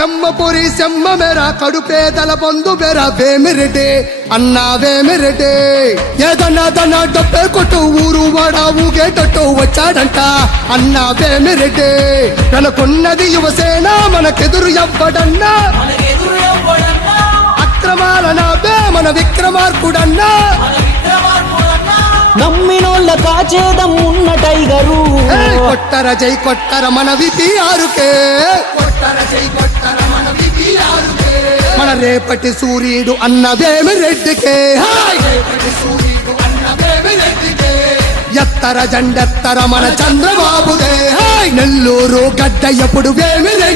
సెమ్మపురి సెమ్మ మెర కడుపేదల బంధు మెర వేమిరెడ్డి అన్నా వేమిరెడ్డి ఏదన్నా డబ్బే కొట్టు ఊరు వాడ ఊగేటట్టు వచ్చాడంట అన్నా వేమిరెడ్డి కనుకున్నది యువసేన మనకెదురు ఎవ్వడన్నా అక్రమాల నాపే మన విక్రమార్కుడన్నా నమ్మినోళ్ళ కాచేదం ఉన్న టైగరు కొట్టర జై కొట్టర మన విపిఆరుకే కొట్టర జై కొట్టర మన విపిఆరుకే మన రేపటి సూర్యుడు అన్న వేమిరెడ్డికే రేపటి సూర్యుడు అన్న వేమిరెడ్డికే ఎత్తర జెండెత్తర మన చంద్రబాబుదే నెల్లూరు గడ్డ ఎప్పుడు వేమిరెడ్డి